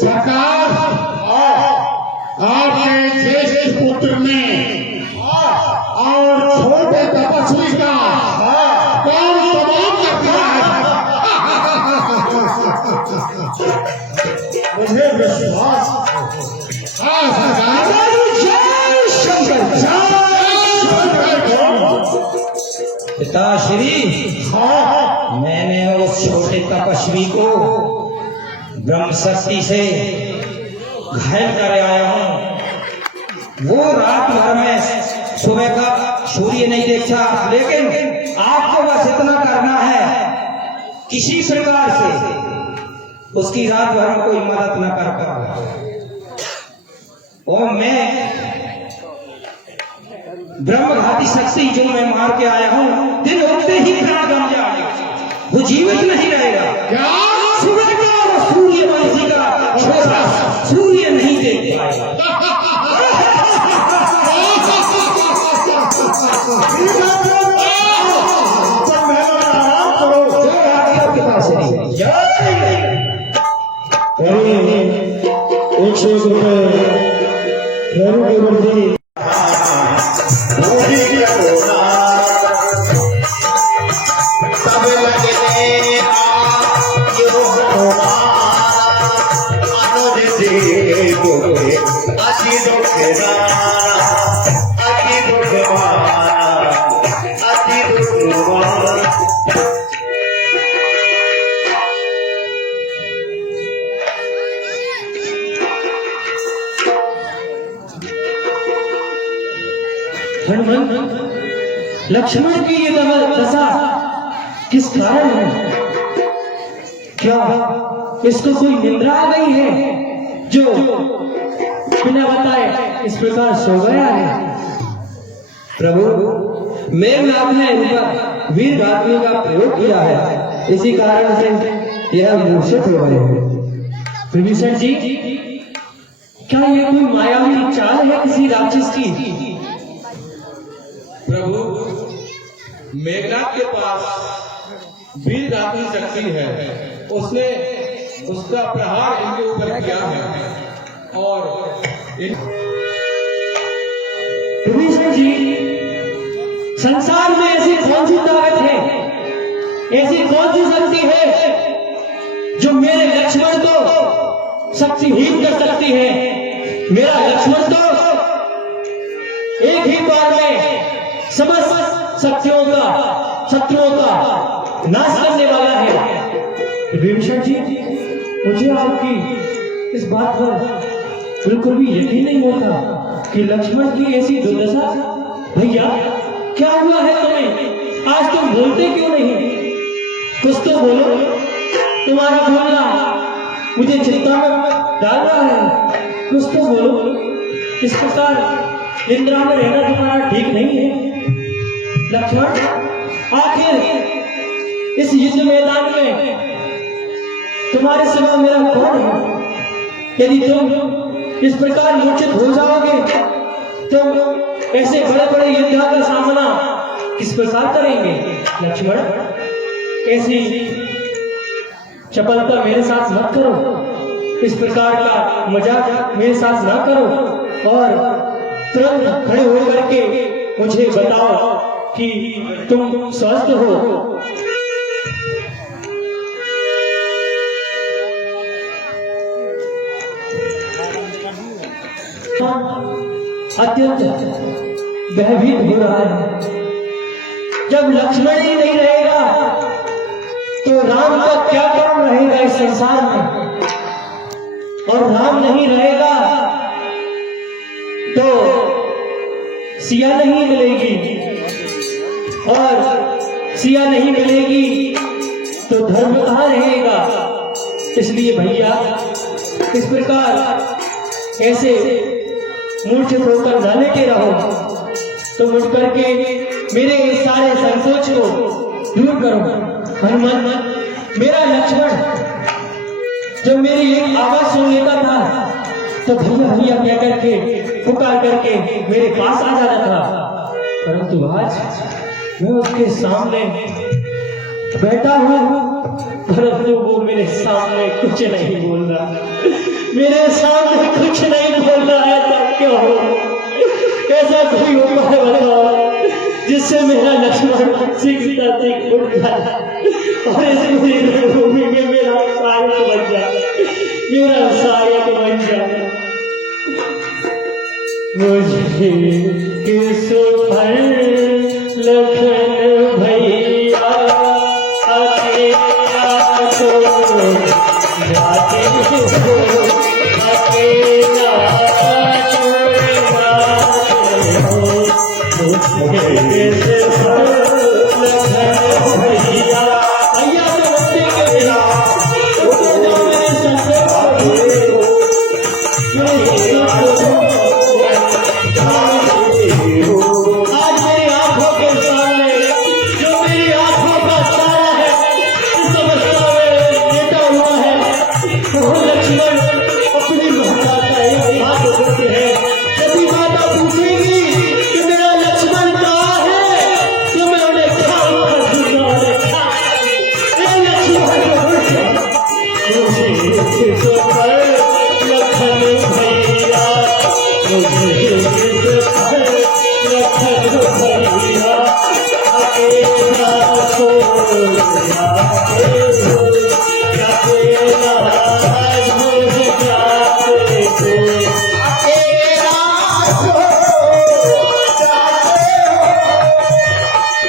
सरकार आपके ज्येष्ठ पुत्र ने और छोटे तपस्वी का काम तमाम कर दिया है। मुझे विश्वास पिताश्री, मैंने उस छोटे तपस्वी को ब्रह्म शक्ति से घायल कर आया हूँ। वो रात भर में सुबह का सूर्य नहीं देखा, लेकिन आपको बस इतना करना है, किसी प्रकार से उसकी रात भर में कोई मदद न कर पाए। और मैं ब्रह्मघाती शक्ति जो मैं मार के आया हूँ, दिन होते ही प्राण गम जाएगा, वो जीवित नहीं रहेगा। क्या सुबह का और सूर्यवंशी का छोटा सूर्य नहीं देख पाएगा। आपके पास है 101 रुपए की वर्दी लक्ष्मण की ये दशा किस कारण है? क्या इसको कोई निंद्रा आ गई है जो बिना बताए इस प्रकार सो गया है? प्रभु, मेघनाथ ने इन पर वीरगामी का प्रयोग किया है, इसी कारण से यह मूर्छित हो गए हैं। विभीषण जी, क्या ये कोई मायावी चाल है किसी राक्षस की? प्रभु, मेघनाथ के पास वीरगामी शक्ति है, उसने उसका प्रहार इनके ऊपर किया है। और विभीषण जी, संसार में ऐसी कौन सी ताकत है, ऐसी कौन सी शक्ति है जो मेरे लक्ष्मण को शक्तिहीन कर सकती है? मेरा लक्ष्मण तो एक ही बार में समस्त शक्तियों का, शत्रुओं का नाश करने वाला है। विभीषण जी, मुझे आपकी इस बात पर बिल्कुल भी यकीन नहीं होता कि लक्ष्मण की ऐसी दुर्दशा। भैया, क्या हुआ है तुम्हें? आज तुम बोलते क्यों नहीं? कुछ तो बोलो, तुम्हारा बोलना मुझे चिंता में डाल रहा है। कुछ तो बोलो, इस प्रकार निंद्रा में रहना तुम्हारा ठीक नहीं है। लक्ष्मण, आखिर इस युद्ध मैदान में तुम्हारे सिवा मेरा कौन है? यदि तुम इस प्रकार मूर्छित हो जाओगे तो ऐसे बड़े बड़े युद्ध का सामना किस प्रकार करेंगे? लक्ष्मण, ऐसी चपलता मेरे साथ मत करो, इस प्रकार का मजाक मेरे साथ ना करो, और तुरंत खड़े होकर के मुझे बताओ कि तुम स्वस्थ हो। अत्यंत भयभीत हो रहा है। जब लक्ष्मण ही नहीं रहेगा तो राम का क्या काम रहेगा इस संसार में? और राम नहीं रहेगा तो सिया नहीं मिलेगी, और सिया नहीं मिलेगी तो धर्म कहाँ रहेगा? इसलिए भैया, इस प्रकार ऐसे मूर्छित होकर न लेटे रहो, तो उठ करके मेरे इस सारे संकोच को दूर करो। हनुमान, मेरा लक्ष्मण जब मेरी एक आवाज सुन लेता था तो भैया भैया कह करके पुकार करके मेरे पास आ जाता था, परंतु आज मैं उसके सामने बैठा हूँ परंतु वो मेरे सामने कुछ नहीं बोल रहा, मेरे सामने कुछ नहीं बोल रहा है। तब क्यों हो? ऐसा कोई उपाय बताओ जिससे मेरा लक्ष्मण सीखता सीख उठ जाए और इस भूमि में मेरा सहायक बन जाए, मेरा सहायक बन जाए। मुझे किस पर लखन भैया अकेला को जाते हो, अकेला छोड़ना हो। मुझे किस पर लखन भैया भैया तो बच्चे के बिना मेरे संग आज मेरी आंखों के सामने जो मेरी आंखों का तारा है, इस अवस्था में लेटा हुआ है, वो लक्ष्मण अपनी माता का एक हाथ पकड़ते हैं। यदि माता पूछेगी कि मेरा लक्ष्मण कहाँ है, तो मैं उन्हें खाम कर दूंगा, उन्हें खाम लक्ष्मण को लखन भैया, मुझे लखन भैया अकेला छोड़ जाते हो, अकेला मुझे जाते हो,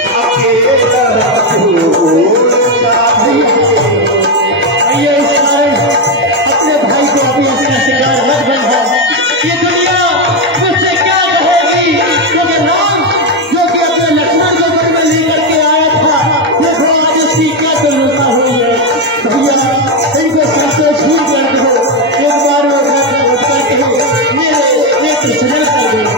अकेला छोड़ जाते हो, ये सारे अपने भाई को अभी अपना शिकार मत बना। ये दुनिया मुझसे क्या कहेगी? क्योंकि राम जो कि अपने लक्ष्मण को घर में लेकर के आया था, ये थोड़ा उसकी क्या दुर्दशा हुई है। भैया इनको सबसे छूट कर दो, एक बार वो घर करके मेरे एक शरण कर दो।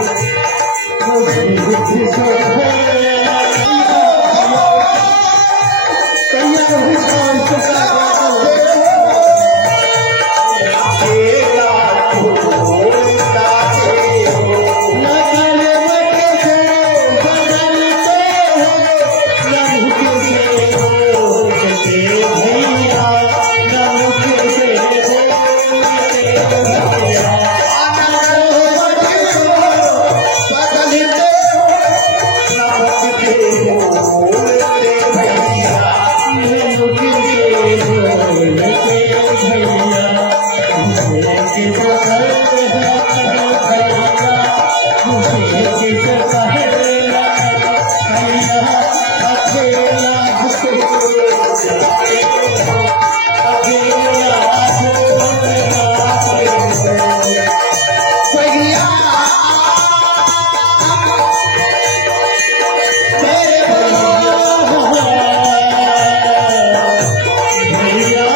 भैया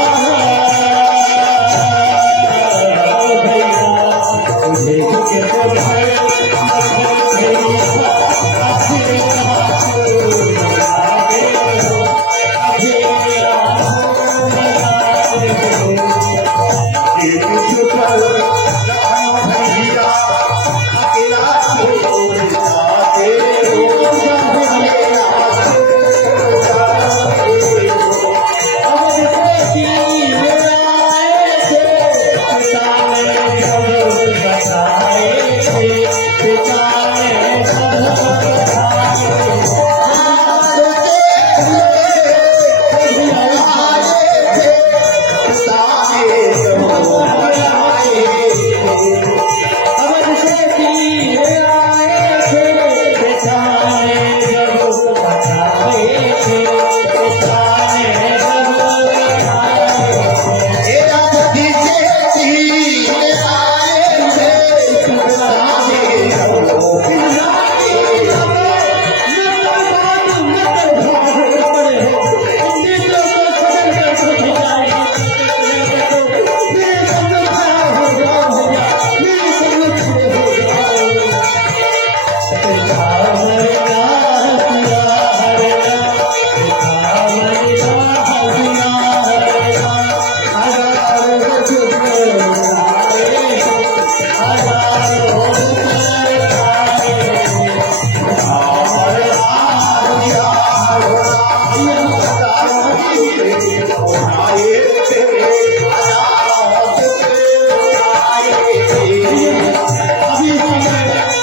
अभी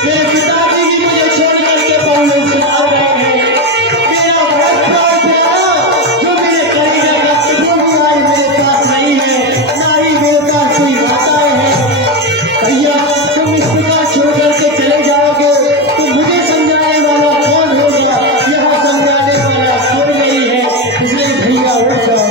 मेरे पिताजी भी मुझे छोड़ करके पौने से आ गए हैं। मेरा बहुत प्यार था जो मेरे कलेजे का टुकड़ा भी आज मेरे पास नहीं है, ना ही मेरे पास कोई माताएं हैं। भैया तुम इस प्रकार छोड़ करके चले जाओगे तो मुझे समझाने वाला कौन होगा? यहाँ समझाने वाला कोई नहीं है, इसलिए भैया उठ जाओ।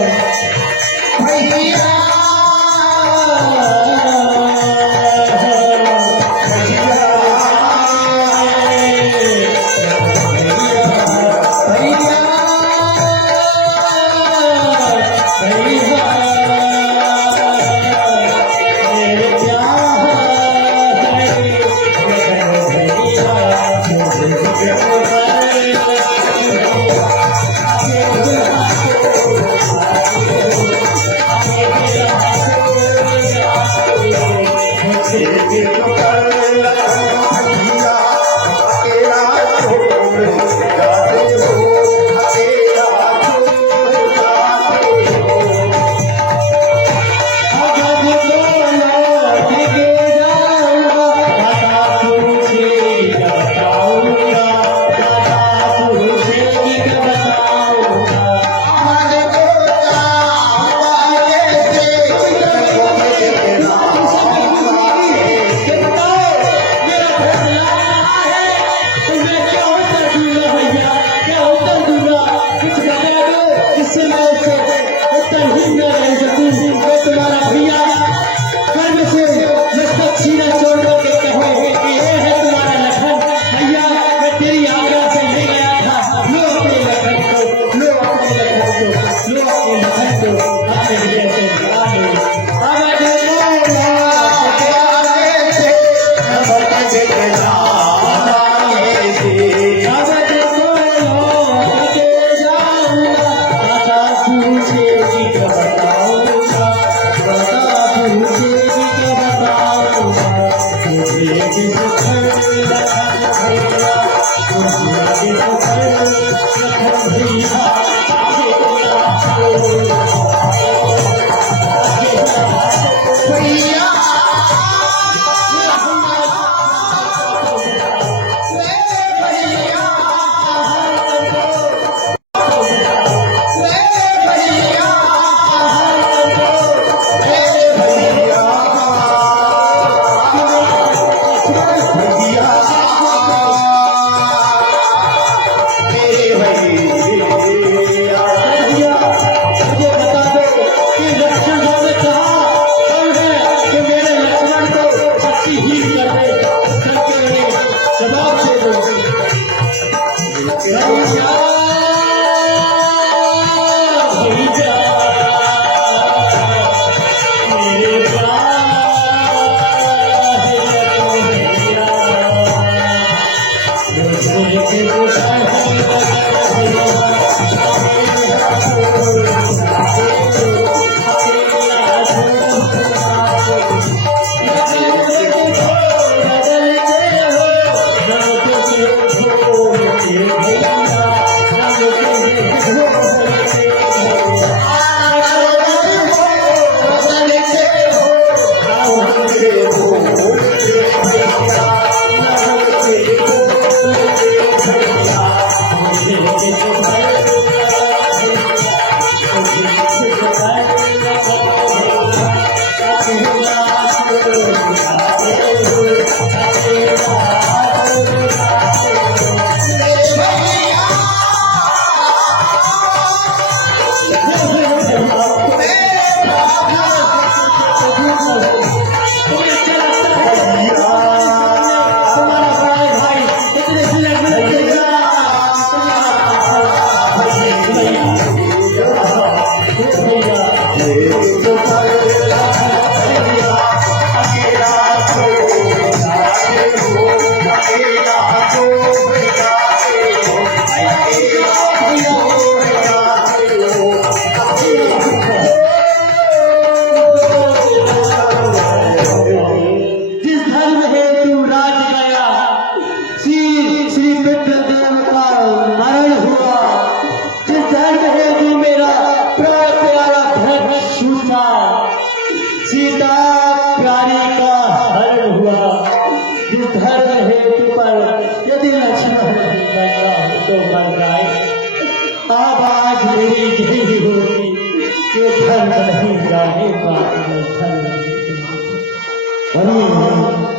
Yeah.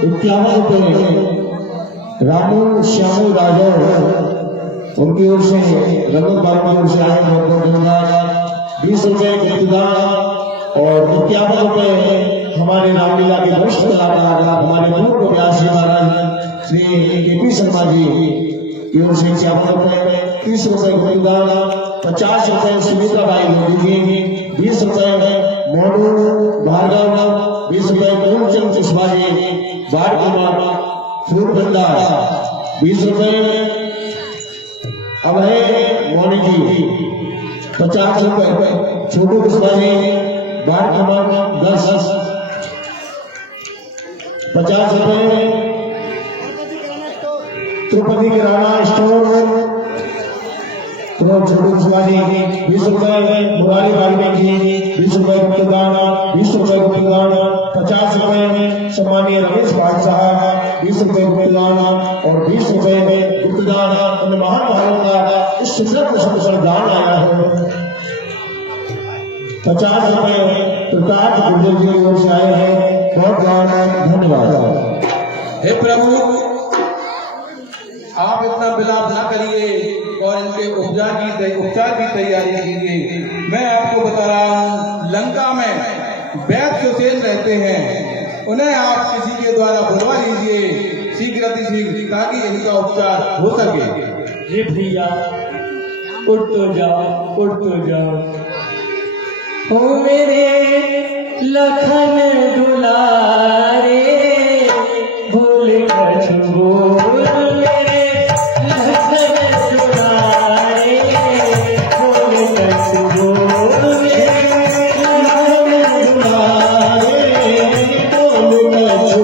51 रुपये रामू श्यामू राघव उनकी ओर से रघु बाबू की ओर से आए बहुत बहुत धन्यवाद। 20 रुपये गुप्तदान और 51 रुपये हमारे रामलीला के वरिष्ठ कलाकार हमारे पूर्व व्यासी महाराज श्री केपी शर्मा जी की ओर से 51 रुपये, 30 रुपये गुप्तदान, 50 रुपये सुमित्रा बाई मोदी जी, 20 रुपये मोनू भार्गव, 20 रुपये मूलचंद कुशवाहा बाढ़ कुमार फूलबंदा, 20 रुपये अभय मौनी जी, 50 रुपये छोटू कुशवाहा बाढ़ कुमार 10, 50 रुपये तिरुपति किराना स्टोर छोटू कुशवाहा, 20 रुपये मुरारी वाल्मीकि जी, 20 रुपये गुप्तदान, 20 रुपये गुप्तदान, 50 रुपये सम्मानीय रमेश बादशाह, 20 रुपये गुप्तदान और 20 रुपये गुप्तदान उन महान भाइयों का इस सुंदर दान आया है। 50 रुपये प्रकाश गुर्जर जी की ओर से आए हैं, बहुत बहुत धन्यवाद। हे प्रभु, आप इतना विलाप ना करिए और इनके उपचार की तैयारी कीजिए। मैं आपको बता रहा हूँ, लंका में वैद्य सुसेन रहते हैं, उन्हें आप किसी के द्वारा बुलवा लीजिए शीघ्र अतिशीघ्र, ताकि इनका उपचार हो सके। हे भैया उठ तो जाओ ओ मेरे लखन दुलारे भूल कछु मेरे लखन दुलारे भूल कछु मेरे लखन दुलारे भूल कछु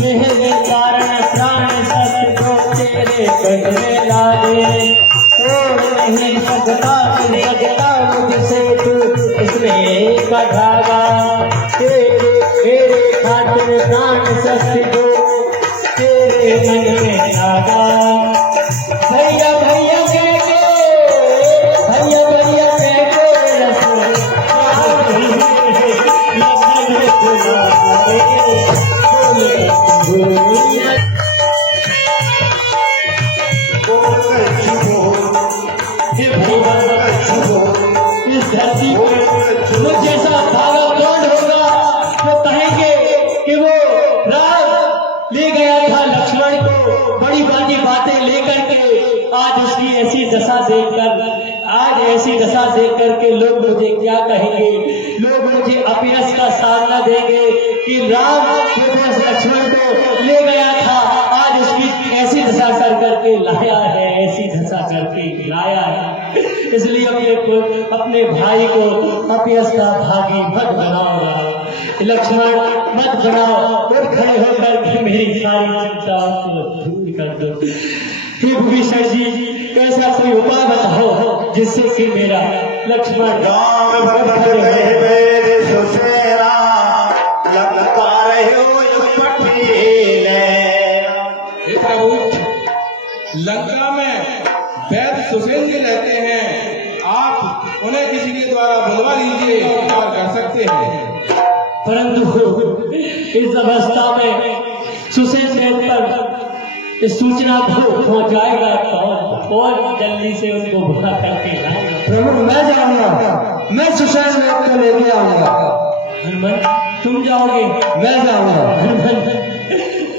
मेरे कारण प्राण सत्य को तेरे कटने लागे, तोड़ नहीं सकता मुझसे तू इसमें का धागा, तेरे खातिर प्राण सत्य को तेरे मन में धागा। भैया भैया कह के इस धरती पर मुझ जैसा भागा कौन होगा जो कहेंगे कि वो राम ले गया था लक्ष्मण को, बड़ी बड़ी बातें लेकर के आज उसकी ऐसी दशा देख करके लोग मुझे क्या कहेंगे, लोग मुझे अपयश का सामना देंगे कि राम लक्ष्मण को ले गया था, आज उसकी ऐसी दशा कर करके लाया है, ऐसी दशा करके लाया है। इसलिए अपने भाई को अपयश का भागी मत बनाओ, लक्ष्मण मत बनाओ, और खड़े होकर के मेरी सारी चिंताओं को दूर कर दो। हे विभीषण जी, कैसा कोई उपाय बताओ जिससे कि मेरा लक्ष्मण राम भक्त रहे मेरे सुसेरा, लगता रहे हो पठीले। हे प्रभु, लंका में वैद्य सुसेन जी रहते हैं, आप उन्हें किसी के द्वारा बुलवा लीजिए, उपचार कर सकते हैं। परंतु इस अवस्था में सुसेन वैद्य पर इस सूचना को पहुंचाएगा कौन जल्दी से उनको बुला करके लाएगा। प्रभु मैं जाऊंगा, मैं सुसेन वैद्य को लेके आऊंगा। हनुमान तुम जाओगे? मैं जाऊंगा। हनुमान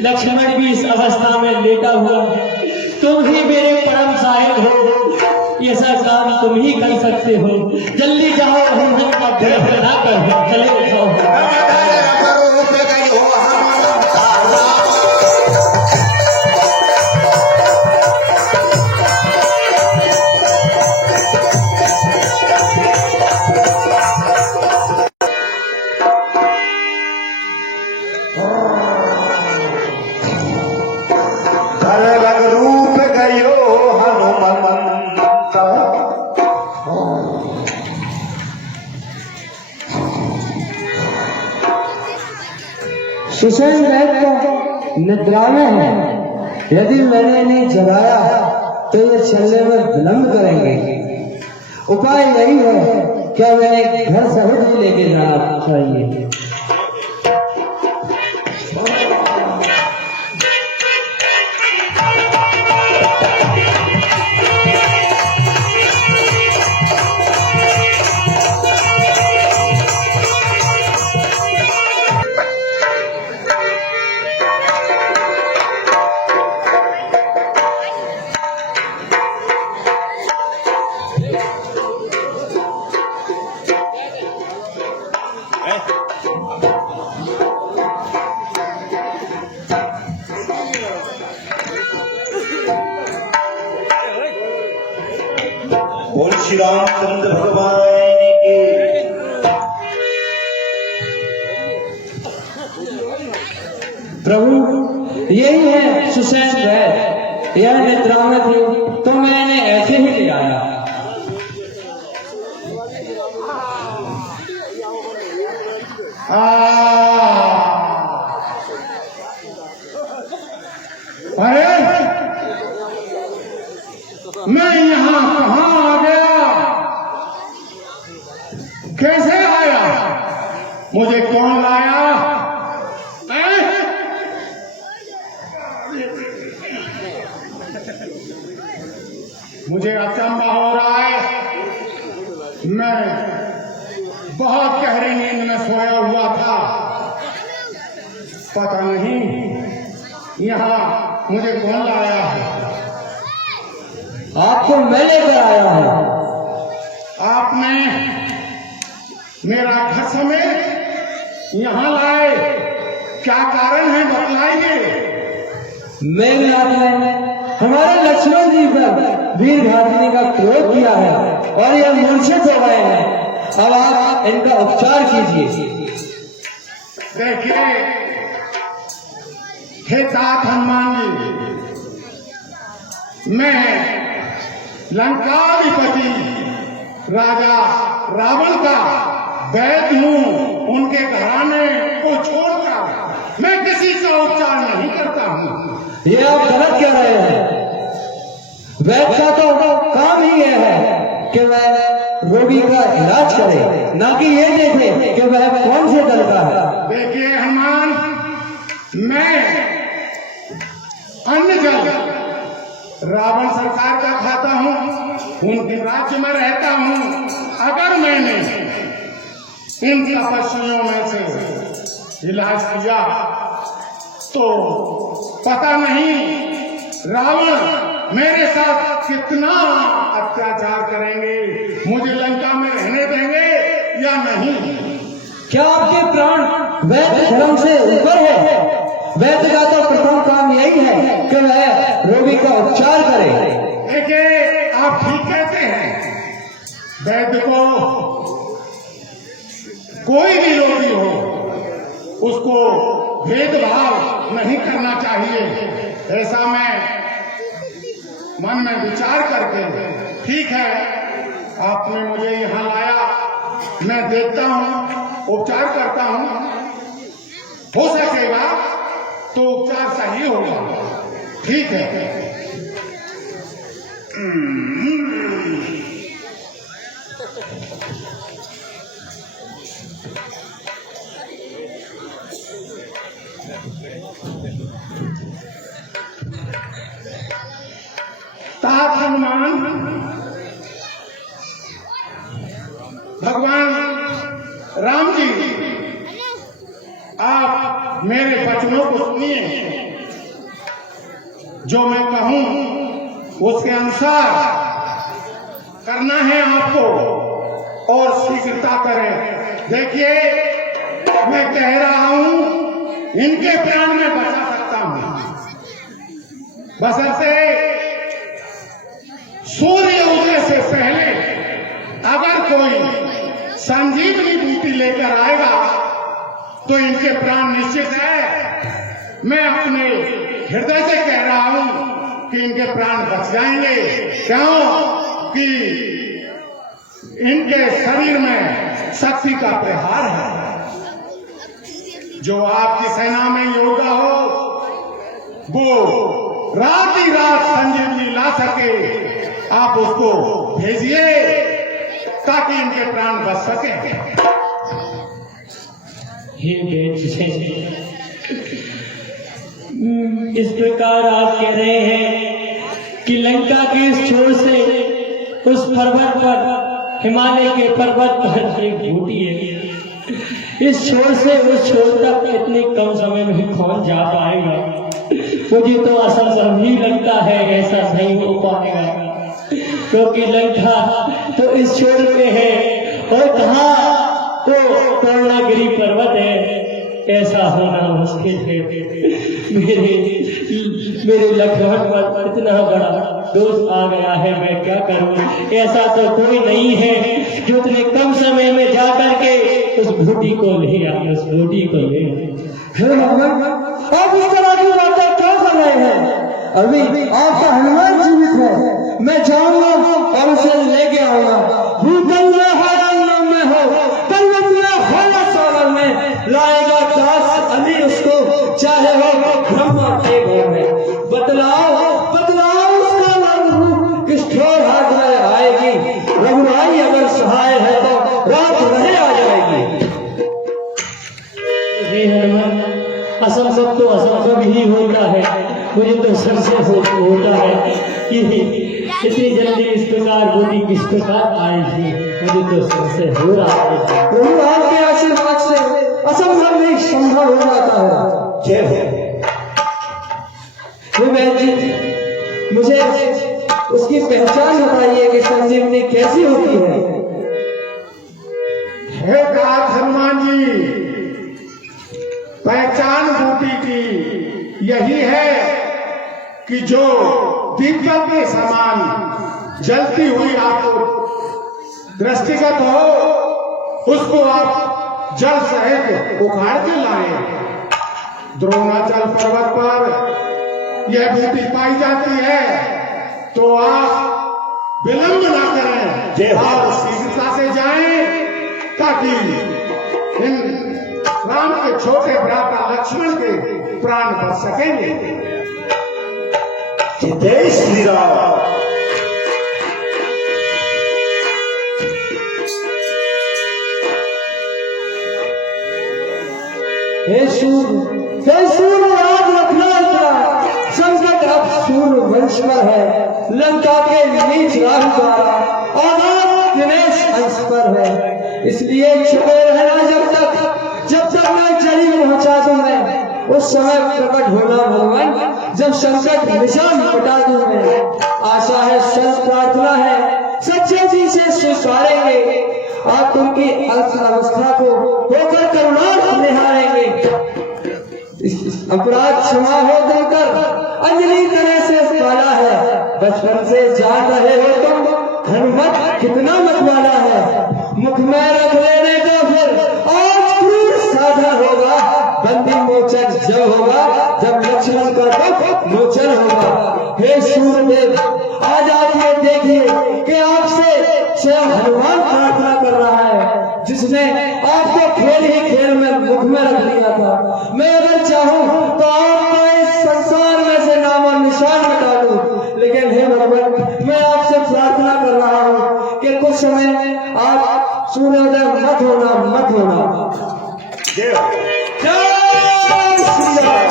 लक्ष्मण भी इस अवस्था में लेटा हुआ है, तुम ही मेरे परम सहायक हो, ये सब काम तुम ही कर सकते हो। जल्दी जाओ, हनुमान का विरोध ना कर, चले जाओ। सुसेन वैद्य तो निद्रा में है, यदि मैंने इन्हें जगाया तो ये चलने में विलंब करेंगे। उपाय यही है कि मैंने घर सहित ही लेके जाना चाहिए। बोल श्री रामचंद्र भगवान की। प्रभु यही है सुसेन वैद्य, यह निद्रा में थी तो मैंने ऐसे ही ले आया। अरे मैं यहाँ कहाँ आ गया, कैसे आया, मुझे कौन लाया? मुझे अचंभा हो रहा है। मैं बहुत गहरी नींद में सोया हुआ था, पता नहीं यहाँ मुझे कौन लाया है। आपको मैं लेकर आया हूँ। आपने मेरा घर समेत यहाँ लाए, क्या कारण है बतलाइए। मेघनाथ ने हमारे लक्ष्मण जी पर वीरघातिनी का क्रोध किया है और यह मूर्छित हो गए हैं। अब आप इनका उपचार कीजिए। देखिए हे तात हनुमान जी, मैं लंकाधिपति राजा रावण का वैद्य हूँ। उनके घराने को छोड़कर मैं किसी का उपचार नहीं करता हूँ। ये आप गलत कह रहे हैं। वैद्य का तो काम ही यह है कि वह रोगी का इलाज करे, ना कि ये देखे कि वह कौन से दल का है। देखिए हनुमान, मैं अन्न जल रावण सरकार का खाता हूँ, उनके राज्य में रहता हूँ। अगर मैंने इन तपस्वियों में से इलाज किया तो पता नहीं रावण मेरे साथ कितना अत्याचार करेंगे, मुझे लंका में रहने देंगे या नहीं। क्या आपके प्राण वैद्य धर्म से ऊपर है? वैद्य का तो प्रथम काम यही है कि वह रोगी का उपचार करे। देखिए आप ठीक कहते हैं, वैद्य को कोई भी रोगी हो उसको भेदभाव नहीं करना चाहिए। ऐसा मैं मन में विचार करके, ठीक है आपने मुझे यहाँ लाया, मैं देखता हूँ, उपचार करता हूँ, हो सकेगा तो उपचार सही होगा। ठीक है। भगवान राम जी, आप मेरे वचनों को सुनिए। जो मैं कहूं उसके अनुसार करना है आपको और शीघ्रता करें। देखिए, मैं कह रहा हूं, इनके प्राण में बचा सकता हूं, बशर्ते सूर्य उदय से पहले अगर कोई संजीवनी बूटी लेकर आएगा तो इनके प्राण निश्चित है। मैं अपने हृदय से कह रहा हूं कि इनके प्राण बच जाएंगे। क्यों कि इनके शरीर में शक्ति का प्रहार है। जो आपकी सेना में योद्धा हो वो रात ही रात संजीवनी ला सके, आप उसको भेजिए ताकि इनके प्राण बच सके। हे वेद, इस प्रकार आप कह रहे हैं कि लंका के इस छोर से उस पर्वत पर, हिमालय के पर्वत पर एक बूटी है। इस छोर से उस छोर तक इतने कम समय में कौन जा पाएगा? मुझे तो असंभव ही लगता है, ऐसा नहीं हो पाएगा, क्योंकि लंका तो इस छोर पे है और कहाँ तो पूर्णागिरी पर्वत है। ऐसा होना मुश्किल है। मेरे लक्ष्मण पर इतना बड़ा दोष आ गया है, मैं क्या करूं? ऐसा तो कोई नहीं है जो इतने कम समय में जाकर के उस बूटी को ले आए, उस बूटी को ले आप इस तरह की बातें क्यों कर रहे हैं? अभी आपका हनुमान जीवित है, मैं जाऊंगा और उसे लेके आऊंगा। भूतल में हो, रंग में हो, तलवत में हो या सावन में, लाएगा दास अली उसको, चाहे हो ब्रह्मा के घर में। बतलाओ बतलाओ उसका नाम किस ठोर हाथ में आएगी? रघुराई अगर सहाय है तो रात रहे आ जाएगी। हे हनुमान, असंभव तो असंभव ही होता है। मुझे तो संशय होता है कि इतनी जल्दी इस प्रकार बूटी किस प्रकार आई थी। मुझे तो संशय हो रहा है। आपके आशीर्वाद से असंभव नहीं संभव हो जाता है। जय हो। मुझे उसकी पहचान बताइए कि संजीवनी कैसी होती है। हे गात हनुमान जी, पहचान बूटी की यही है कि जो दीपक के समान जलती हुई आपको दृष्टिगत हो, उसको आप जल सहित उखाड़ के लाए। द्रोणाचल पर्वत पर यह बूटी पाई जाती है, तो आप विलंब ना करें, आप शीघ्रता से जाएं ताकि इन राम के छोटे भ्राता लक्ष्मण के प्राण बच सकेंगे। जय श्री राम। हे सूर्य याद रखना, संकट अब सूर्य वंश पर है, लंका के नीच राह द्वारा और दिनेश अंश पर है। इसलिए छुपे रहना जब तक मैं चली पहुंचा दूं मैं, उस समय प्रकट होना भगवान, जब संकट निशान हटा दूं मैं। आशा है, सच प्रार्थना है, सच्चे जी से स्वीकारेंगे। आप उनकी अवस्था को होकर करुणा निहारेंगे। अपराध क्षमा हो देकर अंजलि तरह से पाला है। बचपन से जान रहे हो तुम हनुमत कितना मतवाला है। मुख में रख लेने को फिर आज क्रूर साधा होगा। बंदी मोचन जब होगा, जब लक्ष्मण का दुख मोचन होगा। हे सूर्यदेव, आज आप ये देखिए कि आपसे स्वयं हनुमान प्रार्थना कर रहा है, जिसने आपको खेल ही खेल में मुख में रख लिया था। मैं अगर चाहूं तो आपको इस संसार में से नाम और निशान मिटा दूं, लेकिन हे भगवान, मैं आपसे प्रार्थना कर रहा हूं कि कुछ समय आप सूर्योदय मत होना। जय हो। जय श्री राम।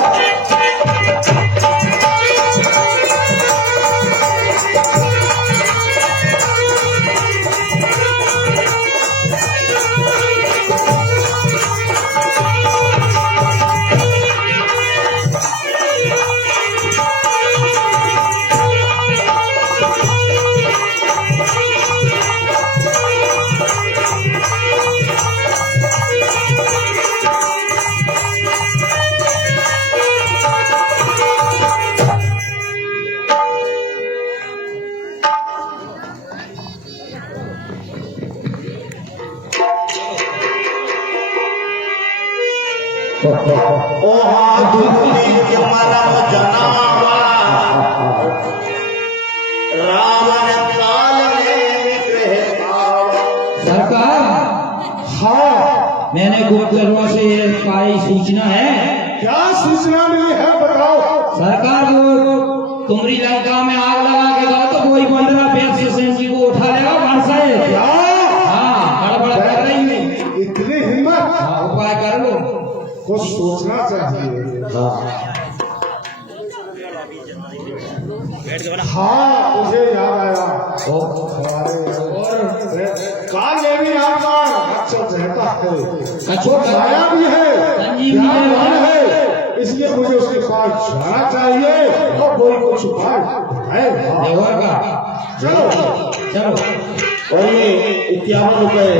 ओ दुर्नी के मरम जनावा रावण काल में विग्रह पावा। सरकार, हाँ, मैंने गुप्तचरों से ये पाई सूचना है। क्या सूचना मिली है बताओ। सरकार, वो तुमरी लंका में आग लगा के गया तो कोई 15 वैश्य सेन जी को उठा लेगा वर्षा है। क्या? हाँ, गड़बड़ कर रही है। इतनी हिम्मत? हाँ, उपाय कर लो। कुछ सोचना चाहिए। हाँ, मुझे याद आया। काल में भी आपका अक्षर रहता है, कछुआ छाया भी है, संजीवनी ज्ञानवान है, इसलिए मुझे उसके पास जाना चाहिए और कोई कुछ उपाय है। देवर का चलो चलो। और ये 51 रुपए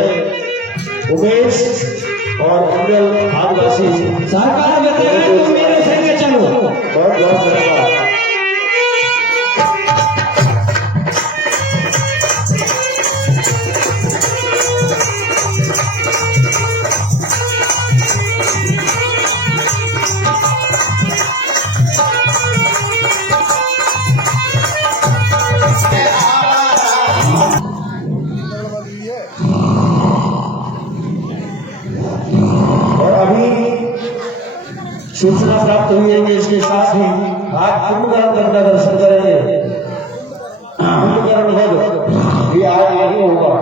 उमेश और मंडल आदिवासी सरकार बताए तुम मेरे संग चलो। बहुत बहुत धन्यवाद। और अभी सूचना प्राप्त हुई है कि इसके साथ ही आप कुंभकर्ण का दर्शन करेंगे। कुंभकर्ण ध्वज भी आज नहीं होगा।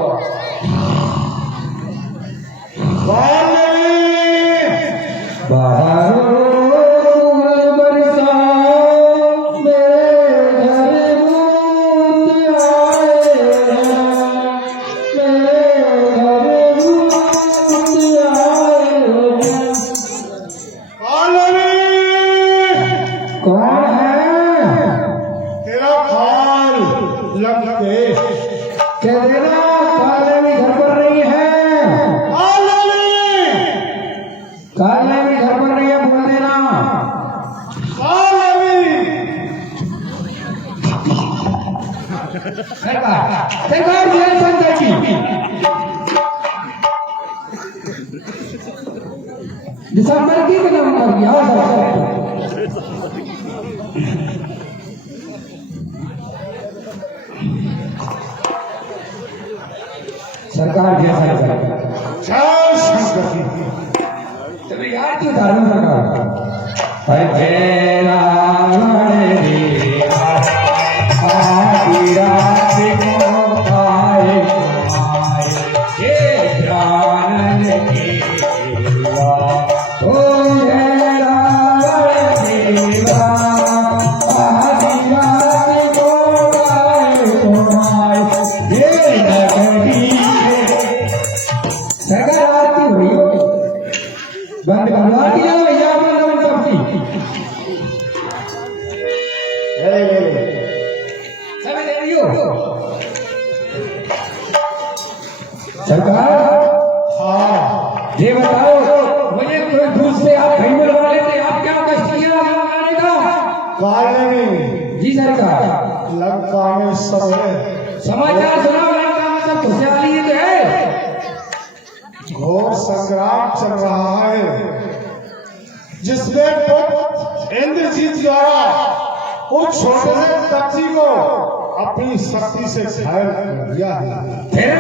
कौन है? तेरा खाल लंकेश तेरा काले में घर पर रही है। काले में घर पर रही है, बोल देना। सरकार जय संजय जी। दिसंबर की कदम कर दिया। सरकार जय संजय। जय शंकर जी। चलो यार क्यों धार्मिक सरकार। जय रावण देवा आदि रात को आए आए, हे प्राण देवा। ओ जय रावण देवा आदि रात को आए आए, हे नगरी। सरकार आरती हुई हो, बंद करवा दिया भैया अपन सबकी। समय दे रही हो सरकार। हाँ, ये बताओ मुझे, कोई दूध से आप कहीं मिलवा लेते, आप क्या कष्ट किया लगाने का? काले में जी सरकार। लंका में सब है। समाचार सुनाओ, लंका में सब खुशहाली है। घोर संग्राम चल रहा है, जिसमें पुत्र इंद्रजीत द्वारा उस छोटे से दक्षी को अपनी शक्ति से घायल कर दिया है, फिर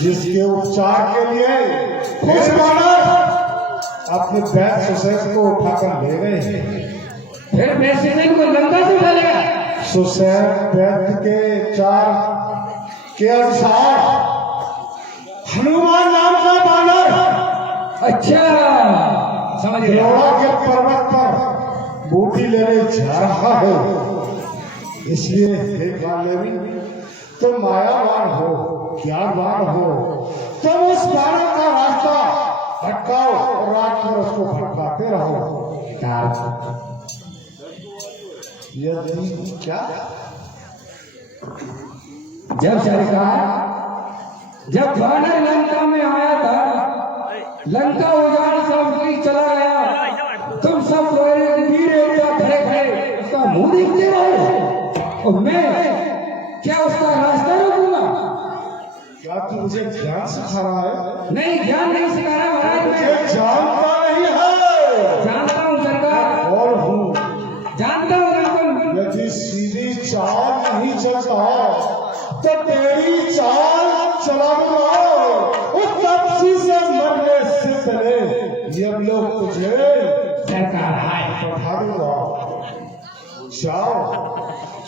जिसके उपचार के लिए कुछ वानर अपने बैत सुसैन को उठाकर ले गए हैं। फिर वैसे को लंका से उठा लेगा। सुसैन बैत के चार के अनुसार हनुमान नाम का बानर अच्छा समझ गया। देवड़ा के पर्वत पर बूटी लेने जा रहा है। इसलिए हे कालेवी, तुम मायावान हो, ज्ञानवान हो, तुम उस बानर का रास्ता भटकाओ और रात में उसको भटकाते रहो। यदि क्या जब सरकार, जब वानर लंका में आया था, लंका उजाड़ सब कोई चला गया, तुम सब वीर खड़े खड़े उसका मुंह देखते रहे और मैं क्या उसका रास्ता रोकूंगा? क्या तू मुझे ज्ञान सिखा रहा है? नहीं, ज्ञान नहीं सिखा रहा महाराज। मुझे जानता नहीं है। जानता हूँ सरकार, और हूँ। जानता हूँ बिल्कुल। यदि सीधी चाल नहीं चलता तो तेरी चाल चला दूंगा। उस तपसी से मरने से पहले ये लोग तुझे सरकार हाय, पढ़ा दूंगा। जाओ,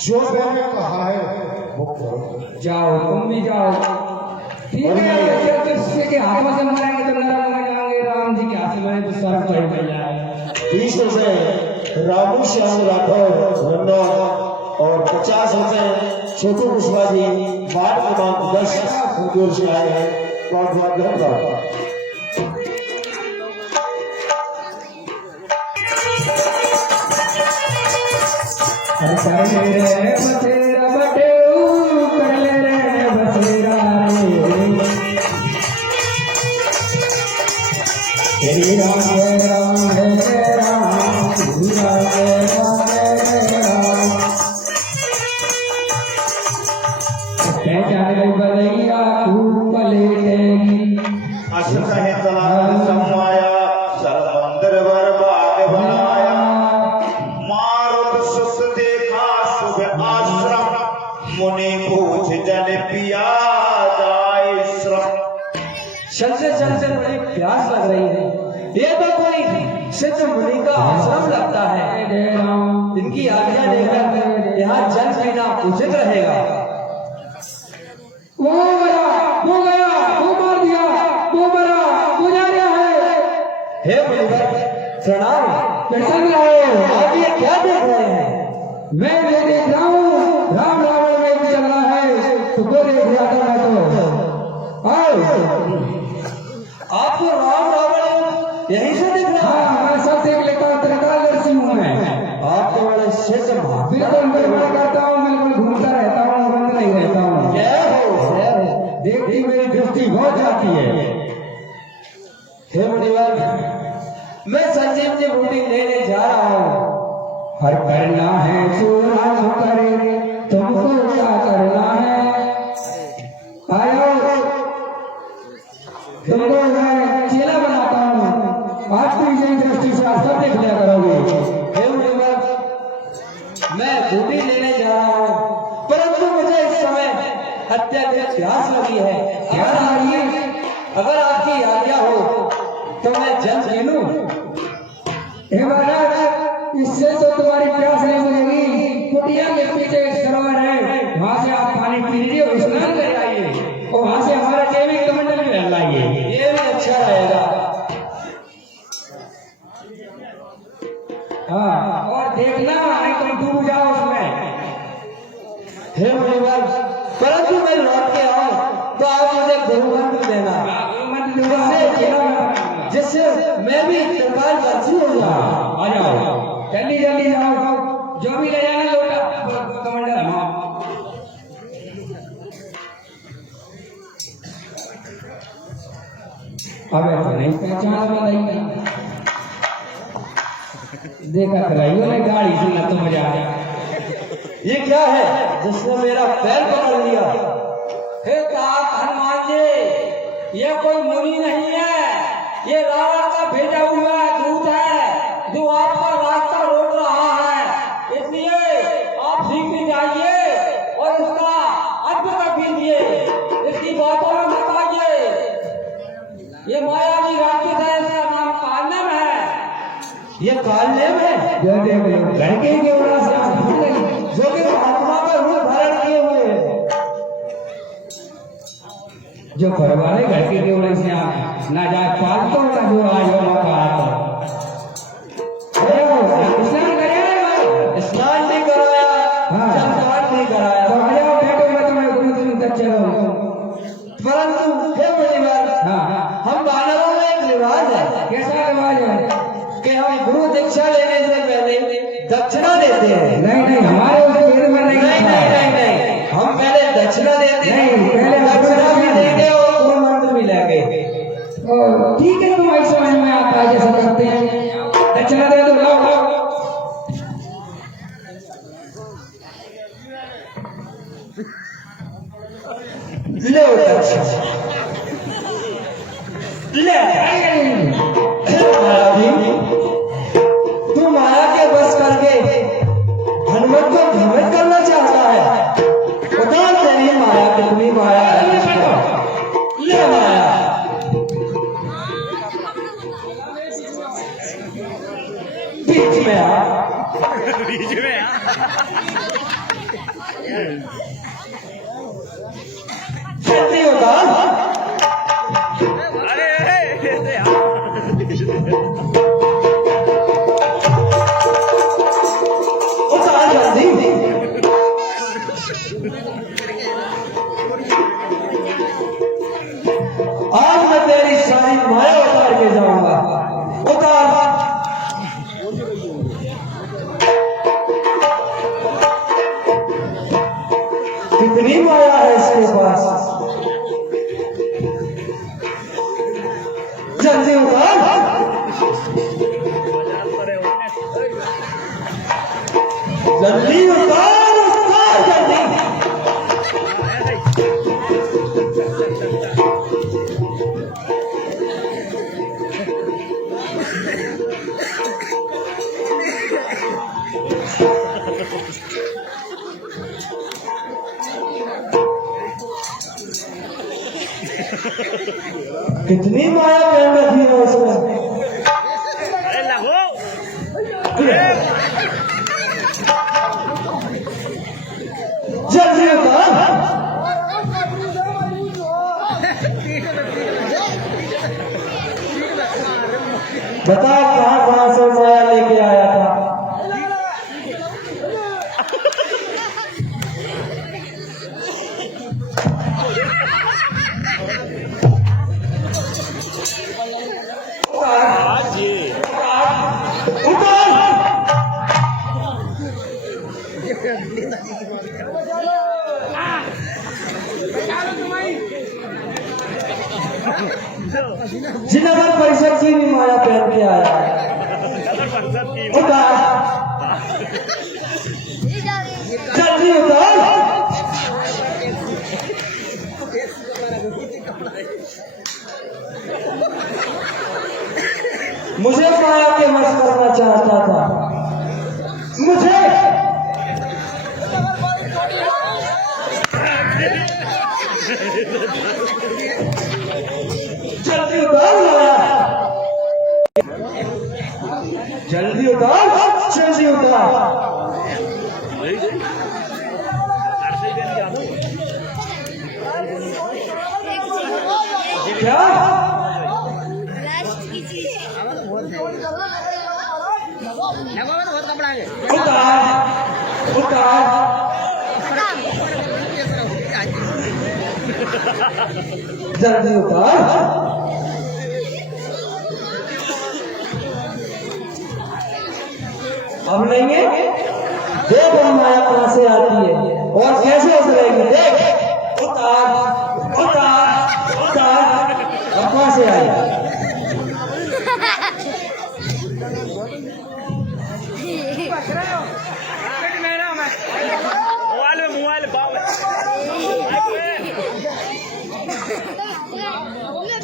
जो मैंने कहा है वो करो। जाओ तुम भी जाओ। ठीक है, जब किसी के हाथों से मरेंगे तो नरक में जाएंगे, राम जी के हाथ से मरे तो स्वर्ग पर मिल जाएगा। 20 रुपए रामू श्याम राठौर रन्ना और 50 रुपए छोटू कुशवाहा जी वार्ड क्रमांक 10 उनकी ओर से आए हैं। बहुत बहुत धन्यवाद। कर ले रे बसेरा बटेऊ, कर ले रे बसेरा रे। तेरी राम है राम है राम, तेरी राम है राम है राम। कह जाने बलैया तू पलेटेगी, अश्र है तलाल समाया, सरबंदर वर बाग बनाया। मारुत सुख देखा शुभ आश्रम, मुनि पूछ जल पिया जाय श्रम। चलते चलते बड़ी प्यास लग रही है। ये तो कोई सिद्ध मुनि का आश्रम लगता है। इनकी आज्ञा लेकर यहाँ जल पीना उचित रहेगा। वो गया, वो गया, वो मार दिया, वो मरा, वो जा रहा है। हे मुनिवर प्रणाम। कैसा मिला हो? आप ये क्या देख रहे हैं? मैं ये देख रहा हूँ राम रावण में चल रहा है, तो वो देख रहा था मैं तो। आओ। आपको राम रावण यहीं से दिख रहा है? हाँ, मैं सब देख लेता हूँ, त्रिकालदर्शी हूँ मैं। आप तो बड़े सिद्ध महात्मा बिल्कुल मैं करता हूँ, बिल्कुल घूमता रहता हूँ, बंद नहीं रहता हूँ। जय हो, जय हो। देखती मेरी दृष्टि बहुत जाती है। हे मुनिवर मैं संजीवनी बूटी लेने जा रहा हूँ। हर करना है सोना न करे, तुमको क्या करना है? आयो, तुमको मैं चेला बनाता हूँ, आज तो यही दृष्टि से आप सब देख लिया करोगे। हे मुनिवर मैं बूटी लेने जा रहा हूँ, परंतु मुझे इस समय अत्यधिक प्यास लगी है। क्या रही? अगर आपकी आज्ञा हो तो मैं जल पी लूं। हे महाराज, इससे तो तुम्हारी प्यास नहीं बुझेगी। कुटिया के पीछे एक सरोवर है, वहाँ से आप पानी पी लीजिए और स्नान कर आइए, और वहाँ से हमारा जैविक कमंडल भी डाल लाइए। ये भी अच्छा रहेगा। हाँ, और देखना नहीं तुम डूब जाओ उसमें। हे मुनिवर परंतु मैं लौट के आऊं तो आप मुझे गुरुवर भी देना, जिससे मैं भी त्रिकालदर्शी हो जाऊं। आ जाओ, जल्दी जल्दी जाओ, जो भी ले जाना लोटा कमंडल हम। अबे तो नहीं पहचाना बताइए, देखा कराइयो ने गाड़ी से न तो मजा आया। ये क्या है जिसने मेरा पैर पकड़ लिया? हे तात हनुमान जी, ये कोई मुनि नहीं है, ये रावण का भेजा हुआ दूत है जो आपका रास्ता रोक रहा है। इसलिए आप सीख जाइए और उसका अर्थ कर दीजिए, इसकी बातों में मत आइए। ये मायावी राक्षस है, इसका नाम कालनेम है। ये कालनेम है घर के केवड़ा से आप भूल गई, जो कि आत्मा का रूप धारण किए हुए है। जो परिवार घर के केवड़े से आप ना जाए पालतो ना जो आज हो पाता। स्नान कराया? स्नान नहीं कराया, हाँ। जलपान नहीं कराया, तो आ जाओ बैठो, मैं तुम्हें कुछ दिन तक चलो। परंतु हे मुनिवर हाँ, हम वानरों में एक रिवाज है कैसा रिवाज है? कि हम गुरु दीक्षा लेने से पहले दक्षिणा देते हैं। नहीं नहीं, हमारे उस वेद में नहीं नहीं नहीं नहीं नहीं, हम पहले दक्षिणा देते हैं, नहीं, पहले दक्षिणा भी देंगे और गुरु मंत्र भी लेंगे। ठीक है, तुम ऐसे समझ में आता है जैसा करते हैं। दक्षिणा दे दो, लाओ। ले दक्षिणा ले। महाराज जी में आ। जल्दी उतार। उतार जल्दी। आज मैं तेरी सारी माया उतार के जाऊंगा। उतार। कितनी माया है इसके पास। जल्दी उतार। जल्दी उतार, उतार जल्दी। कितनी माया पहन रखी है उसमें। जल्दी उतार। बता कहां कहां से माया लेके आया था। जिनगर परिषद की भी माया पहन के आया है। उतार। जल्दी उतार। मुझे माया के वश करना चाहता था। मुझे जल्दी उतार माया। जल्दी उतार, जल्दी उतार। क्या उतार, उतार। जल्दी उतार। अब नहीं है। देख माया कहां से आती है और कैसे उतरेगी। देख। उतार, उतार, उतार। अब कहां से आई।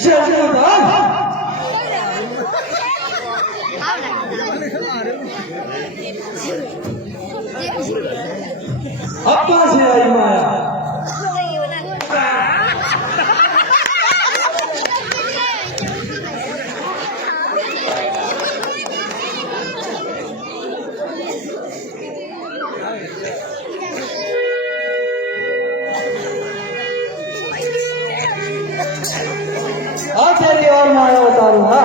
जल्दी उतार। अब कहां से आई माया। और तेरी और माया उतारूंगा।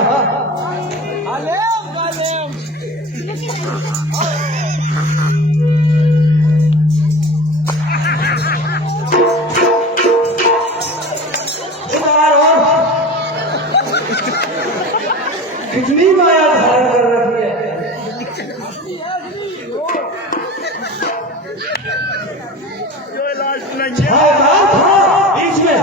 कितनी माया धारण कर रखी है। बीच में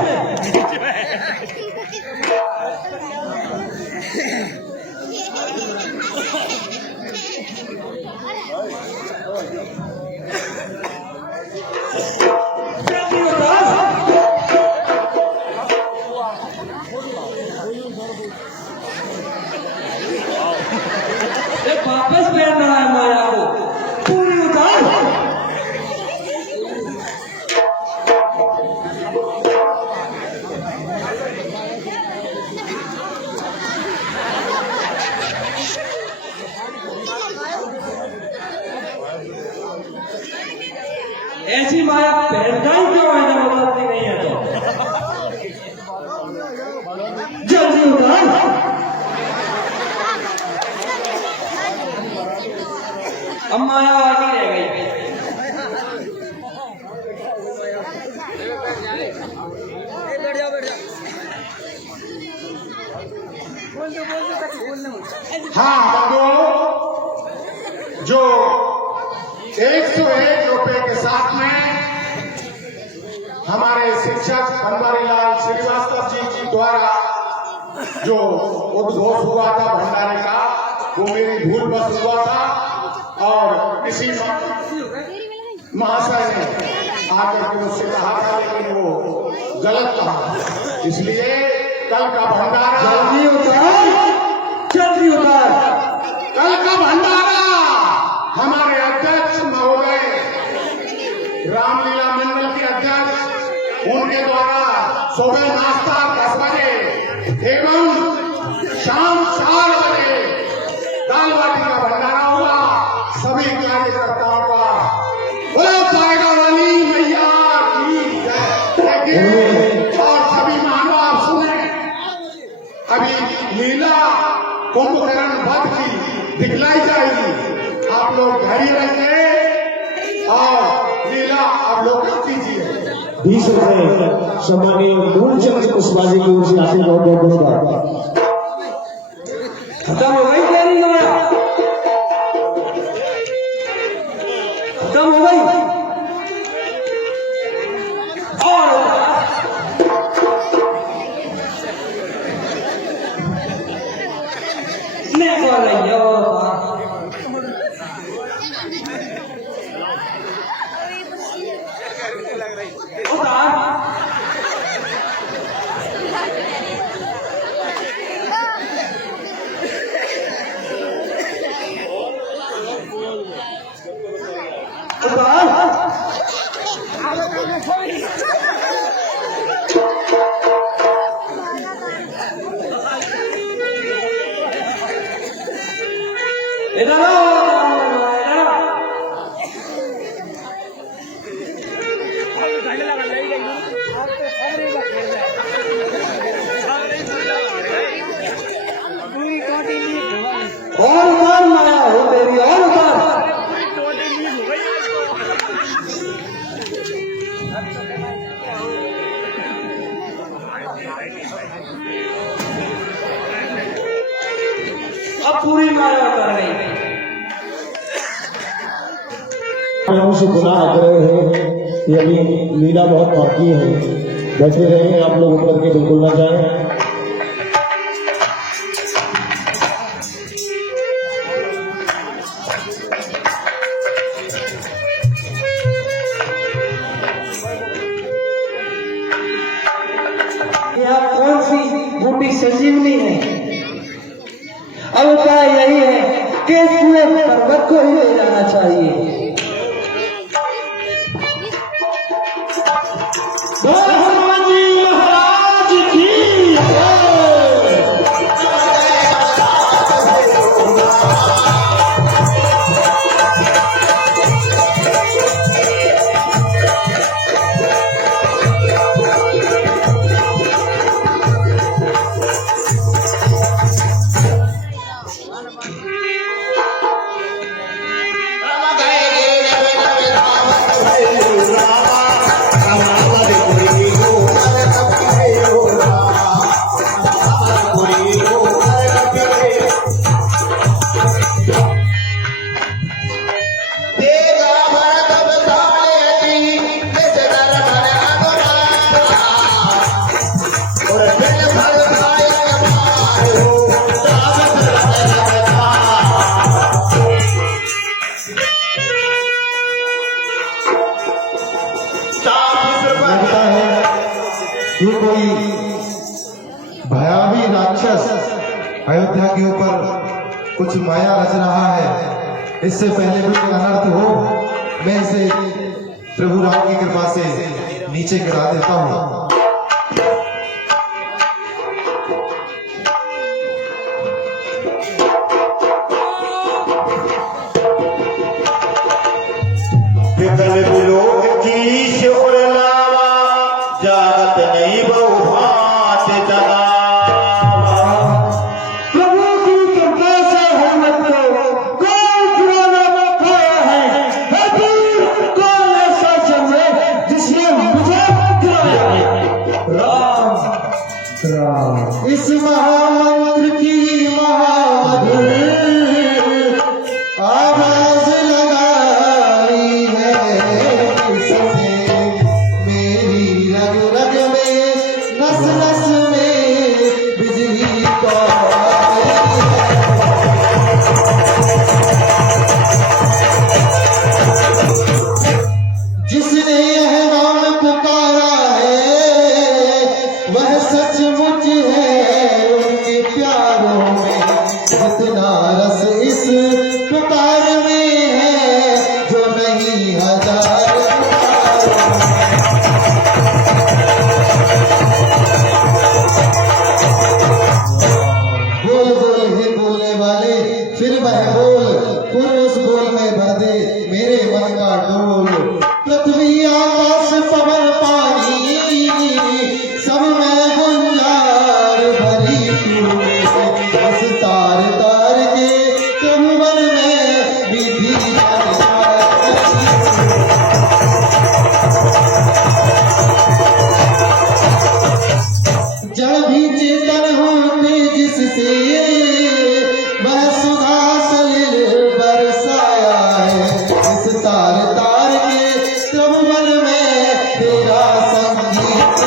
कहीं क्यों है जब गलती नहीं है तो जल्दी उतार। अब माया आती रह गई। हाँ बंधुओं, जो 101 रुपए के साथ में हमारे शिक्षक बनवारीलाल श्रीवास्तव जी द्वारा जो उद्घोष हुआ था भंडारे का, वो मेरी भूल बस हुआ था और किसी महाशय ने आकर के मुझसे कहा था, लेकिन वो गलत कहा, इसलिए कल का भंडारा जल्दी उतार, जल्दी उतार। कल का भंडारा हमारे अध्यक्ष महोदय रामलीला मंडल के अध्यक्ष, उनके द्वारा सुबह नाश्ता 10 बजे एवं शाम 4 बजे दाल बाटी का भंडारा हुआ। सभी कार्यकर्ताओं का बोलो पाएगा वाली मैया की जय। और सभी महानुभाव सुने, अभी लीला कुंभकर्ण वध की दिखलाई जाएगी। आप लोग धैर्य रखिए और लीला अवलोकन कीजिए। 20 रुपए सम्मानीय मूलचंद कुशवाहा जी की ओर से आशीर्वाद बहुत बहुत पुरस्कार। खत्म हो गई तेरी माया, खत्म हो गई। और मैं बोल रही हूँ इधर आओ, इधर आओ। और उतार माया हो तेरी, और उतार। अब पूरी माया कर गई। हमसे गुनाह कर रहे हैं, ये अभी लीला बहुत बाकी है। बैठे रहे, आप लोग ऊपर के बिल्कुल ना जाएं। यहाँ कौन सी बूटी संजीवनी है? अब उपाय यही है कि इस पूरे पर्वत को ही ले जाना चाहिए। हनुमान जी महाराज की लगता है ये कोई भयावी राक्षस अयोध्या के ऊपर कुछ माया रच रहा है। इससे पहले कोई अनर्थ हो, मैं इसे प्रभु राम की कृपा से नीचे गिरा देता हूँ। विकल विलोक की शोर इस महामंत्र की महामधुर आवाज लगाई है किसने, मेरी रग रग में नस नस में बिजली का जिसने यह नाम पुकारा है वह सचमुच है, उनके प्यारों में इतना रस इस पुकार में है जो नहीं हजार बोल बोल हे बोलने वाले, फिर वह बोल फिर उस बोल में भर दे मेरे मन का डोल। पृथ्वी आकाश पवन पानी सब में गुंजार भरी तू, बस तार तार के तुम मन में विधि जड़ भी चेतन होते जिससे वह सुधा सलिल बरसाया है, इस तार तार के तुम मन में तेरा संगीत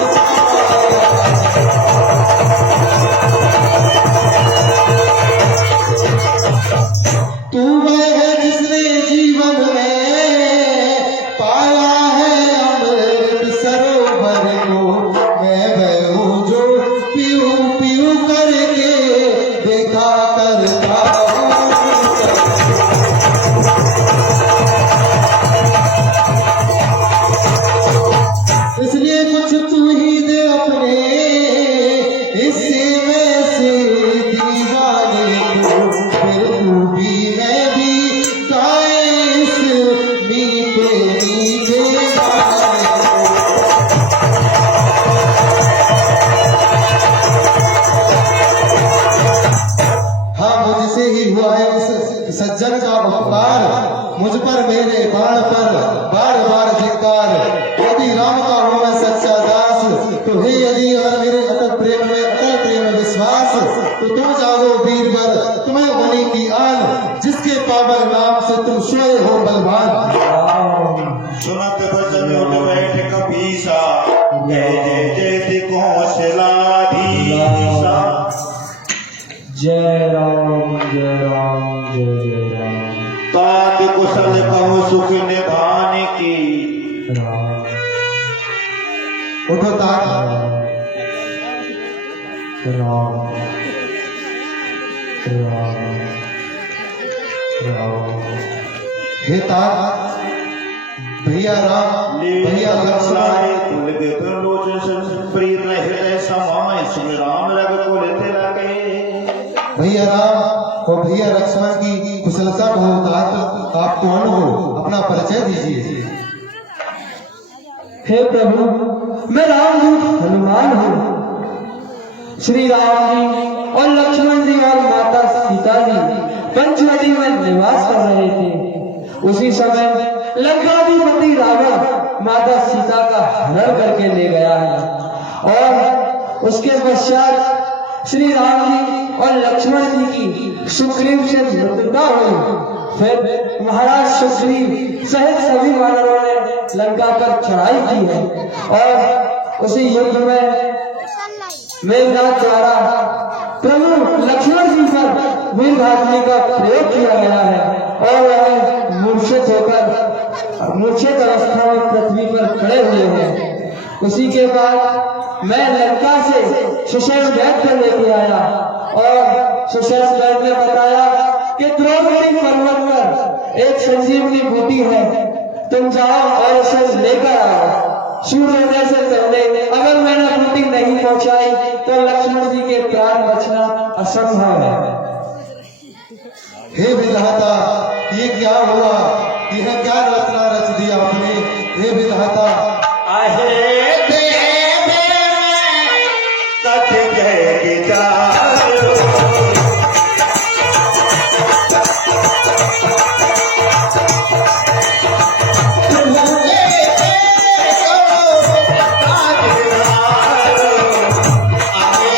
तू वह है जिसने जीवन में पाया है अमृत सरोवर को, मैं वह हूँ जो पीऊ पीऊ करके देखा करता हूँ। इसलिए कुछ तू ही दे अपने हिस्से में से दीवाने को, फिर तू भी मैं भी गाए इस मीठे मीठे गाने को। हाँ मुझसे ही हुआ है इस सज्जन का उपकार, मुझ पर मेरे बाण पर बार बार धिक्कार। यदि राम का हूँ मैं सच्चा दास, तो हे यदि और मेरे अटल प्रेम में विश्वास, तो तुम जागो वीरवर तुम्हें बनी की आन, जिसके पावन नाम से तुम सोए हो बलवान। सुनत भजन उठ बैठ कपीसा, जय जय जय कौशलाधीशा। जय राम जय राम जय जय राम। तात कुशल कहु सुख निधान की, राम उठो तात, राम राम राम। हे तात, भैया राम भैया लक्ष्मण प्रीत हृदय समाय, सुन राम रघु कुल तिलके। भैया राम और भैया लक्ष्मण की कुशलता को तात, आप कौन हो, अपना परिचय दीजिए। हे प्रभु, मैं रामदूत हनुमान हूँ। श्री राम जी और लक्ष्मण जी और माता सीता जी पंचवटी में निवास कर रहे थे। उसी समय लंकाधिपति रावण माता सीता का हरण करके ले गया है और उसके पश्चात श्री राम जी और लक्ष्मण जी की सुग्रीव से मित्रता हुई। फिर महाराज सुग्रीव सहित सभी वानरों ने लंका पर चढ़ाई की है और उसी युद्ध में मेघनाथ द्वारा प्रभु लक्ष्मण जी पर वीरघातनी का प्रयोग किया गया है और वह मूर्छित अवस्था में पृथ्वी पर खड़े हुए हैं। उसी के बाद मैं लंका से सुषेण वैद्य को लेके आया और सुषेण वैद्य ने बताया कि द्रौपदी पर्वत पर एक संजीवनी बूटी है, तुम जाओ और उसे लेकर आओ। सूर्योदय से पहले अगर मैंने बूटी नहीं पहुंचाई तो लक्ष्मण जी के प्राण बचना असंभव है। हे विधाता, ये क्या हुआ, यह क्या रचना रच दिया आपने। हे विधाता, आहे देव सच जय विचार, आहे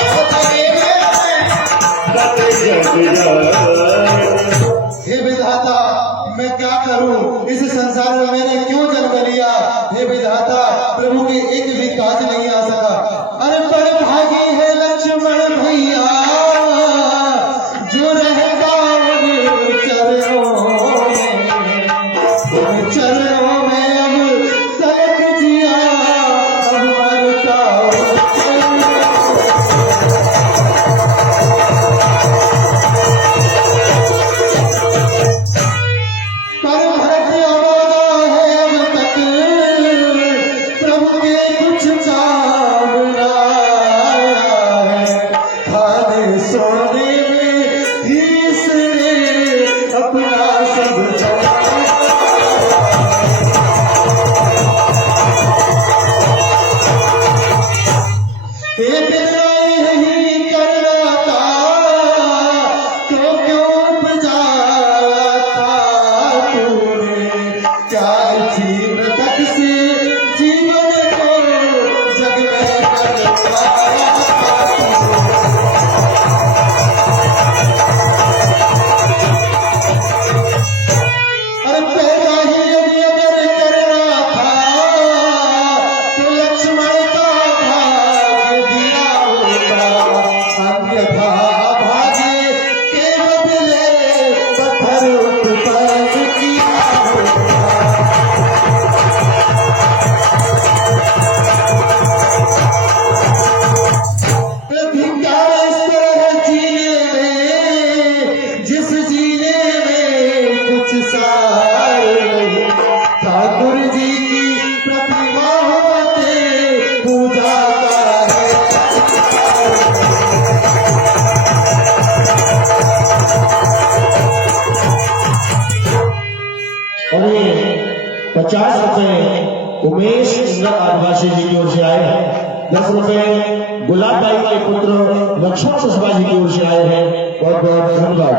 नहीं करना था तो क्यों उपजाया था तूने, क्या इसी मृतक से जीवन को जग में करवाया था अरे पैदा ही यदि अगर करना था तो लक्ष्मण का भाग्य दिया होता, अन्यथा भाग्य के बदले पत्थर उत्पन्न किया होता। धिक्कार इस तरह जीने में जिस जीने में कुछ सार नहीं, ठाकुर जी की प्रतिमा होते पूजा का है। और ये 50 रुपए उमेश इंद्र आदिवासी जी की ओर से आए हैं, 10 रुपए गुलाब बाई के पुत्र लक्ष्मण कुशवाहा जी की ओर से आए हैं। बहुत बहुत धन्यवाद।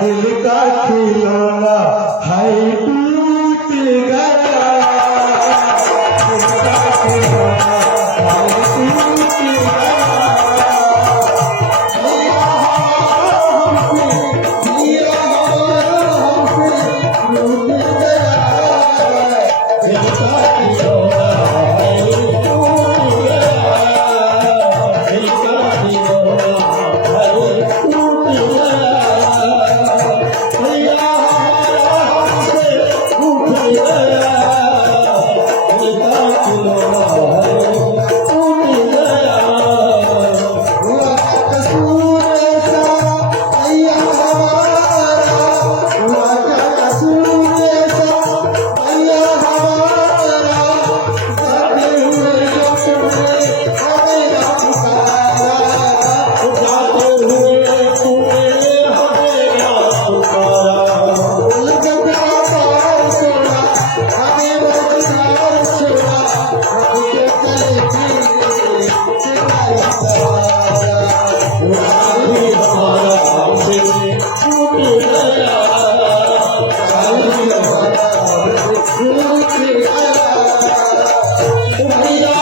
दिल का खिलौना है टूट गया, दिल का खिलौना है टूट गया, दिया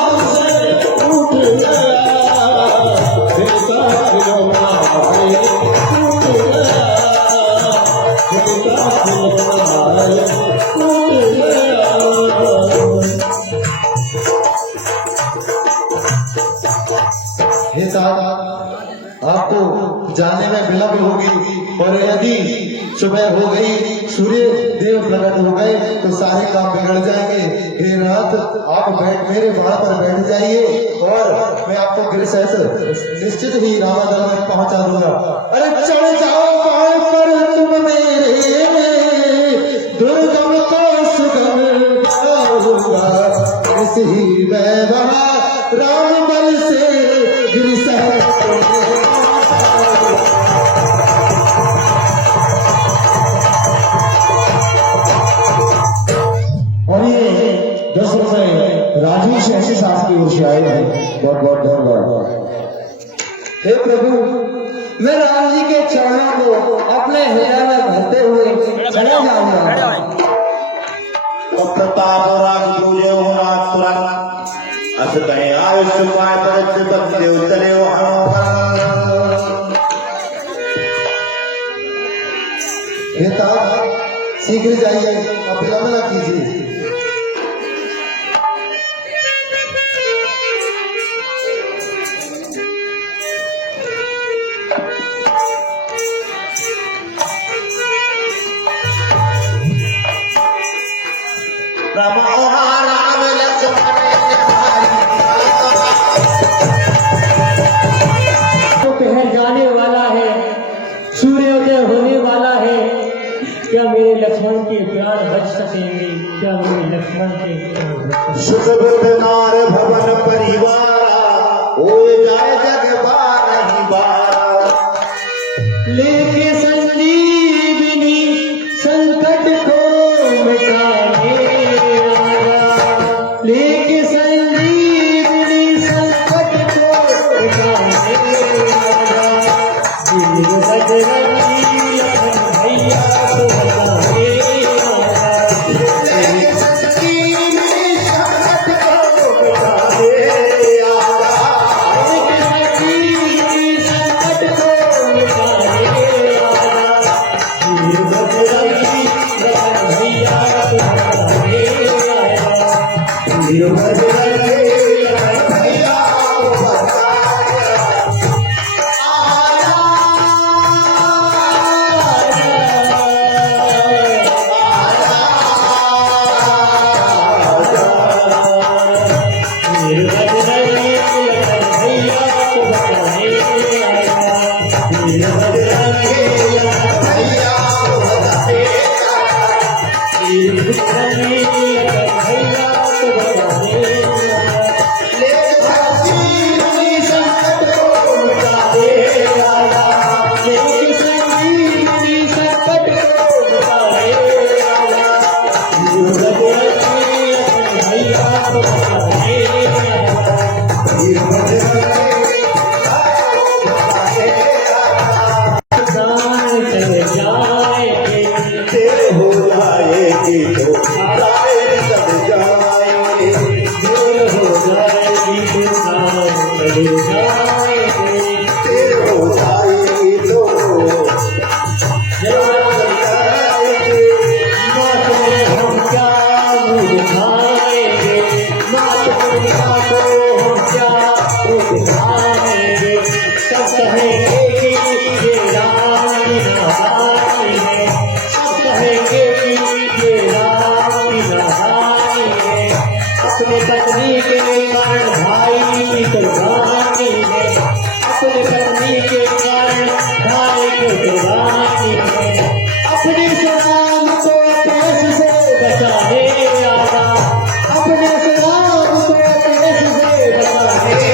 हमसे टूट गया, दिल का खिलौना है टूट गया, दिल का खिलौना है टूट गया। हे साहब, आपको जाने में विलंब होगी और यदि सुबह हो गई, सूर्य देव प्रकट हो गए तो सारे काम बिगड़ जाएंगे। हे नाथ, आप मेरे बाण पर बैठ जाइए और मैं आपको गृह सहित निश्चित ही रामादल में पहुंचा दूंगा। अरे चढ़ जाओ बाण पर तुम मेरे, दुर्गम को सुगम बनाऊंगा, इसी में वहां राम बल से गिर और ये 10 रुपए राजू शहरी साहब की ओर से आए हैं। बहुत बहुत धन्यवाद। हे प्रभु, मैं राम जी के चरणों को अपने हृदय में भरते हुए चले जाऊंगा। प्रताप राग तुझे होना तुरंत अस कहीं आयुष्य पाए पर बदले उतरे पिता, शीघ्र जाइए और विलंब न कीजिए। राम राम दोपहर जाने वाला है, सूर्योदय होने वाला है। क्या मेरे लक्ष्मण के प्राण बच सकेंगे? क्या मेरे लक्ष्मण के प्राण बच सकेंगे? सुख बुद्ध नार भवन परिवारा, हो जाए जग बार नहीं बारा। लेके संजीवनी संकट को मिटाने वाला, लेके संजीवनी संकट तेरे हो जाएगी तो अपने पत्नी के कारण भाई कुर्बानी है, अपने पत्नी के कारण भाई कुर्बानी है, अपनी सलाम को पेश से बचाने आया, अपने सलाम को पेश से बचाने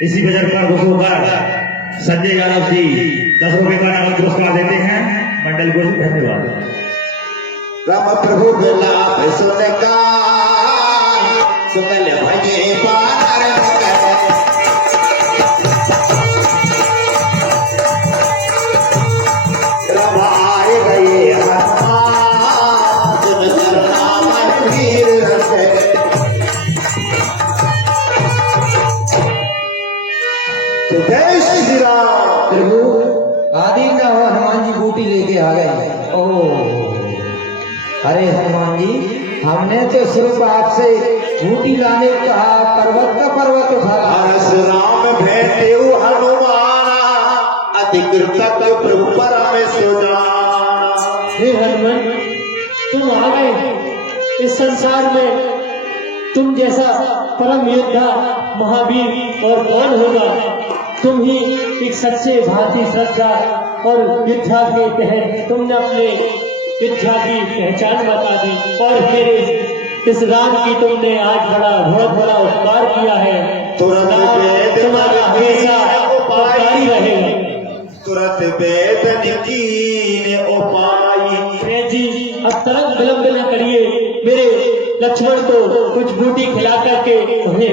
इसी बजट पर घुसोकर संजय यादव जी 10 रुपए का नगद पुरस्कार देते हैं मंडल को। धन्यवाद। राम प्रभु बिलाप सुनका सुनल भजे पार राम आए गए हनुमान सुन नाम वीर रखे तो जय श्री राम। प्रभु आदि का हनुमान जी बूटी लेके आ गए। ओह अरे हनुमान जी, हमने तो सिर्फ आपसे बूटी लाने कहा, पर्वत उठा। राम भेटे हनुमान अधिकृत प्रभु परमेश्वर हे हनुमान, तुम आ गए। इस संसार में तुम जैसा परम योद्धा महावीर और कौन होगा। तुम ही एक सच्चे भारतीय श्रद्धा और विद्या के तहत तुमने अपने विद्या की पहचान बता दी और मेरे इस राम की तुमने आज बहुत बड़ा उपकार किया है। तुम्हारा हमेशा उपकारी रहेगा। तुरंत वेदन की उपाय जी अब तरंग विलंब न करिए, मेरे लक्ष्मण को कुछ बूटी खिला करके उन्हें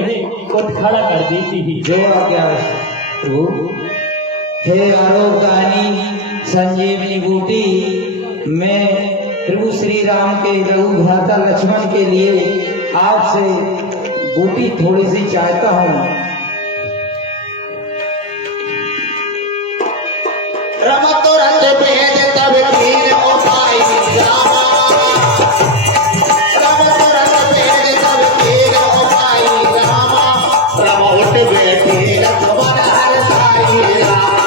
खड़ा कर देती ही। जोड़ा क्या प्रभु? हे आरोग्यहानी संजीवनी बूटी, मैं प्रभु श्री राम के रघु भ्राता लक्ष्मण के लिए आपसे बूटी थोड़ी सी चाहता हूँ। रम तुरंत भेद तब कीन उपाय रामा रम तुरंत भेद तब कीन उपाय रामा रम उठ बैठे लक्ष्मण हर साई रामा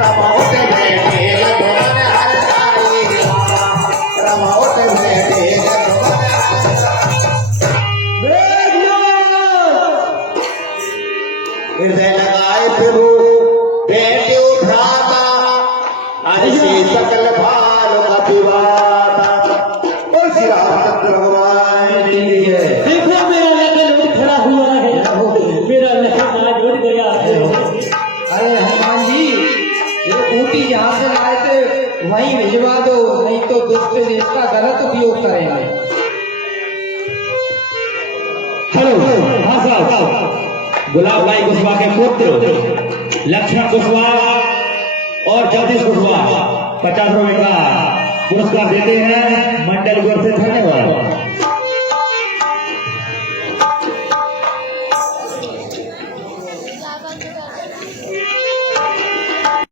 रम उठ बैठे लक्ष्मण हर साई रामा रम उठ बैठे लक्ष्मण हर हृदय लगाए प्रभु बैठे उठाता से सकल भाल का विवादा। बोल श्री रामचंद्र भगवान की जय। देखो मेरा लखन उठ खड़ा हुआ है, मेरा लखन आज उठ गया है। अरे हनुमान जी, ये बूटी जहाँ से लाए थे वहीं भिजवा दो, नहीं तो दुष्ट इसका गलत उपयोग करेंगे। हेलो हाँ साहब, गुलाब भाई कुशवाहा के पुत्र लक्ष्मण कुशवाहा और जगदीश कुशवाहा 50 रुपए का पुरस्कार देते हैं मंडल की ओर से। धन्यवाद।